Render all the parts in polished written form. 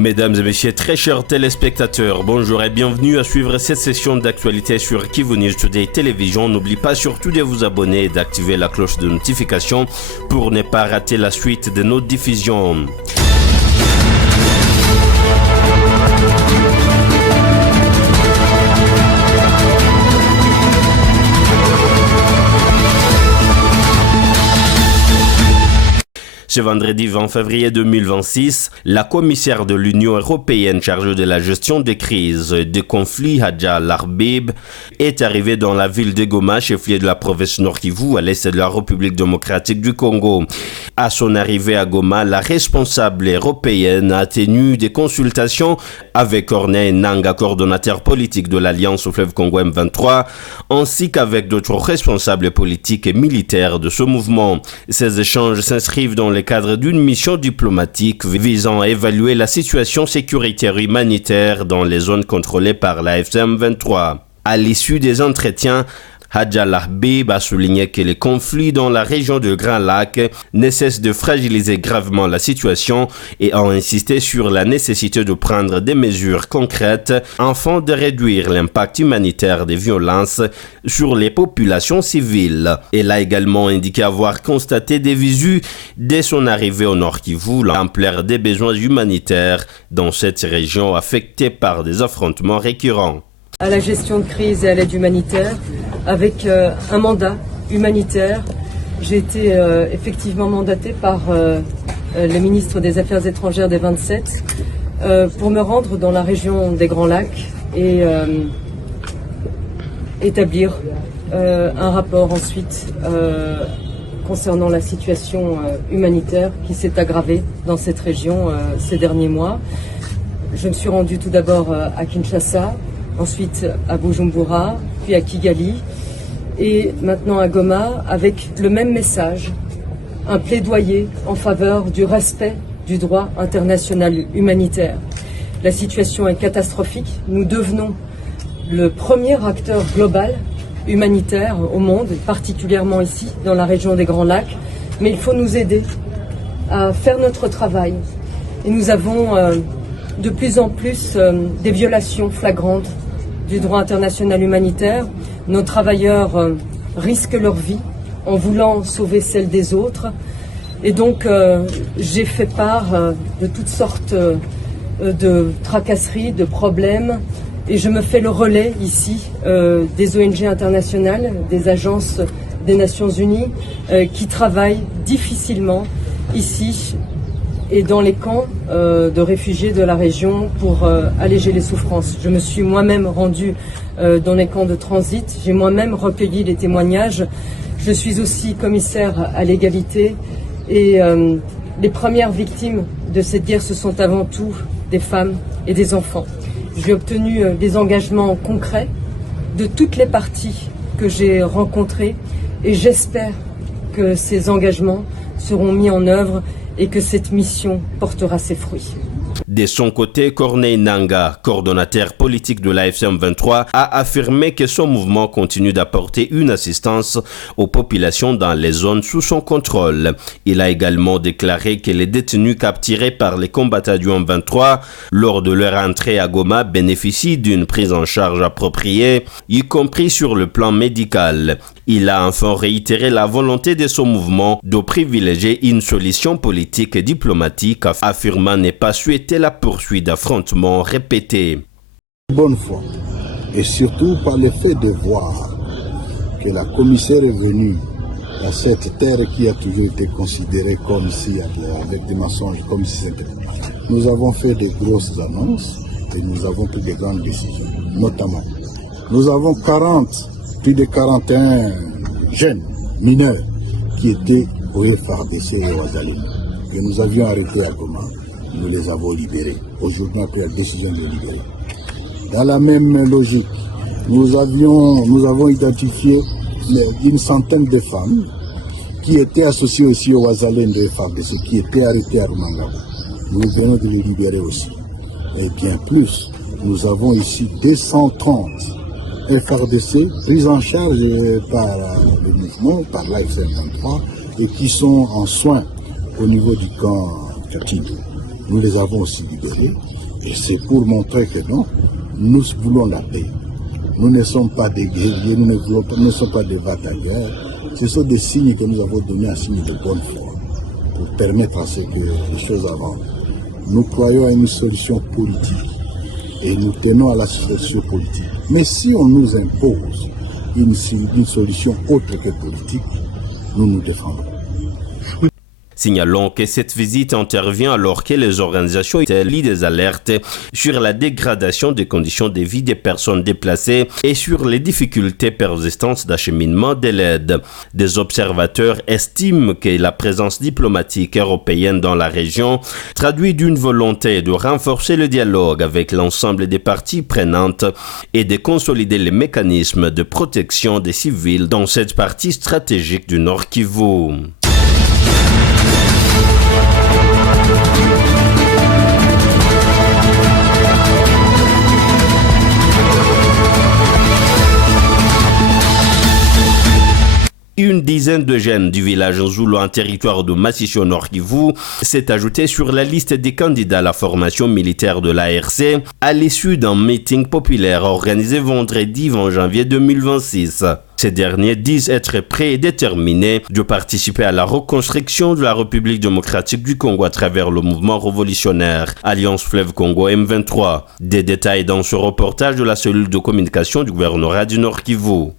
Mesdames et messieurs, très chers téléspectateurs, bonjour et bienvenue à suivre cette session d'actualité sur Kivu News Today Télévision. N'oubliez pas surtout de vous abonner et d'activer la cloche de notification pour ne pas rater la suite de nos diffusions. Ce vendredi 20 février 2026, la commissaire de l'Union européenne chargée de la gestion des crises et des conflits, Hadja Larbib, est arrivée dans la ville de Goma, chef-lieu de la province Nord Kivu, à l'est de la République démocratique du Congo. À son arrivée à Goma, la responsable européenne a tenu des consultations avec Corneille Nangaa, coordonnateur politique de l'Alliance au fleuve Congo M23, ainsi qu'avec d'autres responsables politiques et militaires de ce mouvement. Ces échanges s'inscrivent dans le cadre d'une mission diplomatique visant à évaluer la situation sécuritaire humanitaire dans les zones contrôlées par la M23. À l'issue des entretiens, Hadja Larbib a souligné que les conflits dans la région de Grand Lac ne cessent de fragiliser gravement la situation et a insisté sur la nécessité de prendre des mesures concrètes afin de réduire l'impact humanitaire des violences sur les populations civiles. Elle a également indiqué avoir constaté des visus dès son arrivée au Nord Kivu, l'ampleur des besoins humanitaires dans cette région affectée par des affrontements récurrents. À la gestion de crise et à l'aide humanitaire, avec un mandat humanitaire. J'ai été effectivement mandatée par le ministre des Affaires étrangères des 27 pour me rendre dans la région des Grands Lacs et établir un rapport ensuite concernant la situation humanitaire qui s'est aggravée dans cette région ces derniers mois. Je me suis rendue tout d'abord à Kinshasa, ensuite à Bujumbura, puis à Kigali, et maintenant à Goma, avec le même message, un plaidoyer en faveur du respect du droit international humanitaire. La situation est catastrophique. Nous devenons le premier acteur global humanitaire au monde, particulièrement ici, dans la région des Grands Lacs, mais il faut nous aider à faire notre travail. Et nous avons de plus en plus des violations flagrantes du droit international humanitaire. Nos travailleurs risquent leur vie en voulant sauver celle des autres. Et donc, j'ai fait part de toutes sortes de tracasseries, de problèmes. Et je me fais le relais ici des ONG internationales, des agences des Nations Unies qui travaillent difficilement ici et dans les camps de réfugiés de la région pour alléger les souffrances. Je me suis moi-même rendue dans les camps de transit, j'ai moi-même recueilli les témoignages. Je suis aussi commissaire à l'égalité et les premières victimes de cette guerre, ce sont avant tout des femmes et des enfants. J'ai obtenu des engagements concrets de toutes les parties que j'ai rencontrées et j'espère que ces engagements seront mis en œuvre et que cette mission portera ses fruits. De son côté, Corneille Nangaa, coordonnateur politique de la M23, a affirmé que son mouvement continue d'apporter une assistance aux populations dans les zones sous son contrôle. Il a également déclaré que les détenus capturés par les combattants du M23 lors de leur entrée à Goma bénéficient d'une prise en charge appropriée, y compris sur le plan médical. Il a enfin réitéré la volonté de son mouvement de privilégier une solution politique et diplomatique, affirmant ne pas souhaiter la poursuite d'affrontements répétés. Bonne foi, et surtout par le fait de voir que la commissaire est venue à cette terre qui a toujours été considérée comme si, avec des mensonges, comme si c'était. Nous avons fait des grosses annonces et nous avons pris de grandes décisions, notamment. Nous avons plus de 41 jeunes mineurs qui étaient au FARDC et au Wazalem, que nous avions arrêtés à Goma. Nous les avons libérés. Aujourd'hui, on a pris la décision de les libérer. Dans la même logique, nous avons identifié une centaine de femmes qui étaient associées aussi au Wazalem de FARDC, qui étaient arrêtées à Rumangabo. Nous venons de les libérer aussi. Et bien plus, nous avons ici 230 FARDC pris en charge par le mouvement, par l'AFC 23, et qui sont en soins au niveau du camp Katine. nous les avons aussi libérés. Et c'est pour montrer que non, nous voulons la paix. Nous ne sommes pas des guerriers, nous ne sommes pas des batailleurs. Ce sont des signes que nous avons donnés, un signe de bonne foi, pour permettre à ce que les choses avancent. Nous croyons à une solution politique et nous tenons à la solution politique. Mais si on nous impose une solution autre que politique, nous nous défendrons. Signalons que cette visite intervient alors que les organisations établissent des alertes sur la dégradation des conditions de vie des personnes déplacées et sur les difficultés persistantes d'acheminement de l'aide. Des observateurs estiment que la présence diplomatique européenne dans la région traduit d'une volonté de renforcer le dialogue avec l'ensemble des parties prenantes et de consolider les mécanismes de protection des civils dans cette partie stratégique du Nord Kivu. Une dizaine de jeunes du village Nzulo en territoire de Massissi au Nord Kivu s'est ajouté sur la liste des candidats à la formation militaire de l'ARC à l'issue d'un meeting populaire organisé vendredi 20 janvier 2026. Ces derniers disent être prêts et déterminés de participer à la reconstruction de la République démocratique du Congo à travers le mouvement révolutionnaire Alliance Fleuve Congo M23. Des détails dans ce reportage de la cellule de communication du gouvernorat du Nord Kivu.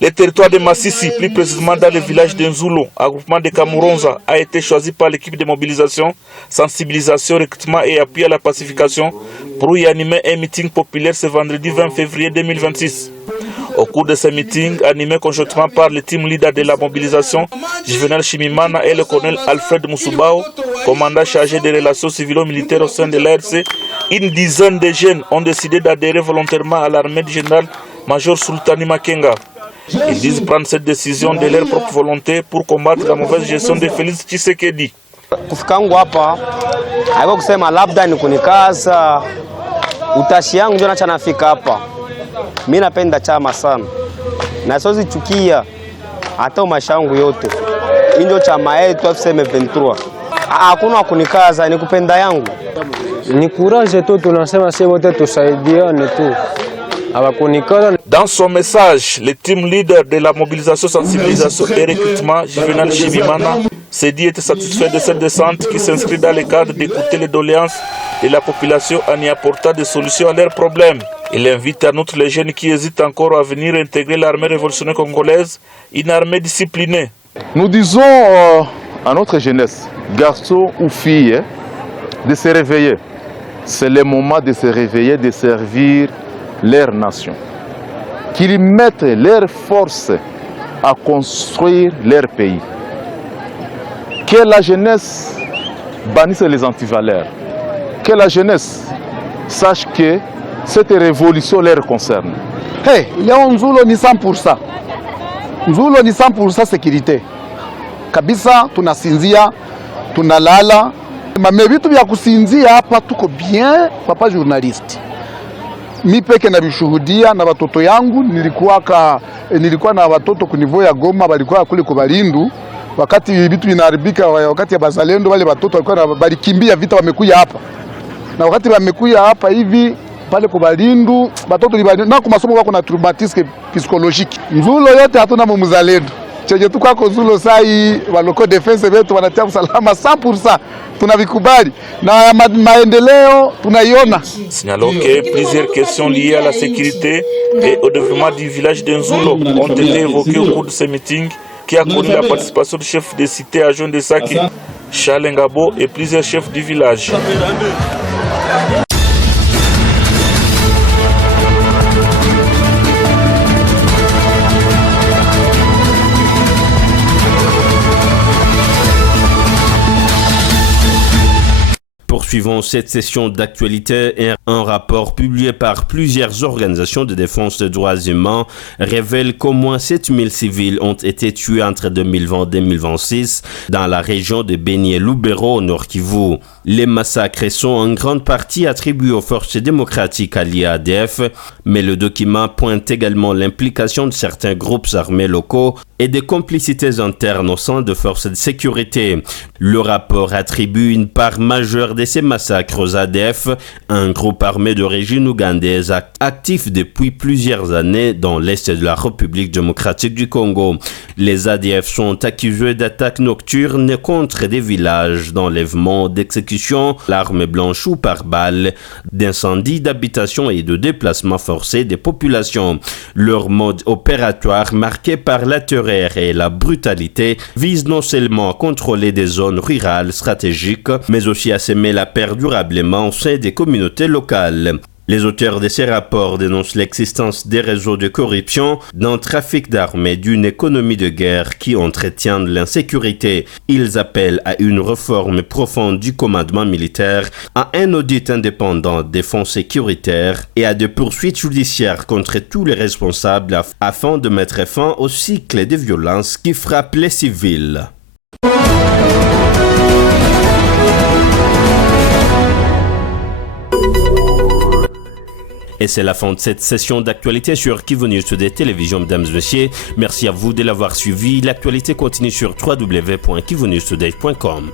Le territoire de Massissi, plus précisément dans le village de Nzulo, groupement de Kamuronza, a été choisi par l'équipe de mobilisation, sensibilisation, recrutement et appui à la pacification pour y animer un meeting populaire ce vendredi 20 février 2026. Au cours de ce meeting, animé conjointement par le team leader de la mobilisation, Juvenal Chimimana et le colonel Alfred Moussoubao, commandant chargé des relations civilo-militaires au sein de l'ARC, une dizaine de jeunes ont décidé d'adhérer volontairement à l'armée du général-major Sultani Makenga. Ils disent prendre cette décision de leur propre volonté pour combattre la mauvaise gestion de Félix Tshisekedi. Kufikangu hapa haiko kusema labda ni kunikaza utashi yangu ndio nacha nafika hapa. Mimi napenda chama sana na siwezi chukia hata maisha yangu yote. Ndio chama yetu FCM23. Hakuna kunikaza, ni kupenda yangu. Ni courage tu, tunasema sisi wote tusaidiane tu. Dans son message, le team leader de la mobilisation, sensibilisation et recrutement, Juvenal Chimimana, s'est dit être satisfait de cette descente qui s'inscrit dans le cadre d'écouter les doléances de la population en y apportant des solutions à leurs problèmes. Il invite en outre les jeunes qui hésitent encore à venir intégrer l'armée révolutionnaire congolaise, une armée disciplinée. Nous disons à notre jeunesse, garçons ou filles, de se réveiller. C'est le moment de se réveiller, de servir leur nation. Qu'ils mettent leurs forces à construire leur pays. Que la jeunesse bannisse les antivaleurs. Que la jeunesse sache que cette révolution leur concerne. Hey, leo Nzulo ni 100%. Nzulo ni 100% sécurité. Kabisa tunasinzia, tunalala. Mame vitu vya kusinzia hapa tuko bien, papa journaliste. Mi peke na bishuhudia na watoto yangu nilikuwa na watoto kunivyo ya Goma walikuwa kule kwa Balindu wakati vitu vinaharibika, wakati ya bazalendo wale watoto walikuwa balikimbia vita wamekuja hapa. Na wakati wamekuja hapa hivi pale kwa Balindu watoto na kwa masomo wako na traumatisme psychologique. Nzulo yote hatuna mumuzalendo. Chenye tu kwako Nzulo sai wa local defense wetu wanatia usalama 100%. Tunavikubali na maendeleo tunaiona. Signalons que plusieurs questions liées à la sécurité et au développement du village de Nzulo ont été évoquées au cours de ce meeting qui a connu la participation du chef de cité Ajon de Saki, Charles Ngabo et plusieurs chefs du village. Pour Poursuivons cette session d'actualité. Un rapport publié par plusieurs organisations de défense des droits humains révèle qu'au moins 7000 civils ont été tués entre 2020 et 2026 dans la région de Beni et Lubero au Nord Kivu. Les massacres sont en grande partie attribués aux forces démocratiques alliées à ADF, mais le document pointe également l'implication de certains groupes armés locaux et des complicités internes au sein de forces de sécurité. Le rapport attribue une part majeure de ces massacres aux ADF, un groupe armé d'origine ougandaise actif depuis plusieurs années dans l'est de la République démocratique du Congo. Les ADF sont accusés d'attaques nocturnes contre des villages, d'enlèvements, d'exécutions, l'arme blanche ou par balle, d'incendies d'habitation et de déplacements forcés des populations. Leur mode opératoire, marqué par la terreur et la brutalité, vise non seulement à contrôler des zones rurales stratégiques, mais aussi à semer la paix durablement au sein des communautés locales. Les auteurs de ces rapports dénoncent l'existence des réseaux de corruption, d'un trafic d'armes et d'une économie de guerre qui entretiennent l'insécurité. Ils appellent à une réforme profonde du commandement militaire, à un audit indépendant des fonds sécuritaires et à des poursuites judiciaires contre tous les responsables afin de mettre fin au cycle de violence qui frappe les civils. Et c'est la fin de cette session d'actualité sur Kivu News Today Télévision, mesdames et messieurs. Merci à vous de l'avoir suivi. L'actualité continue sur www.kivunewstoday.com.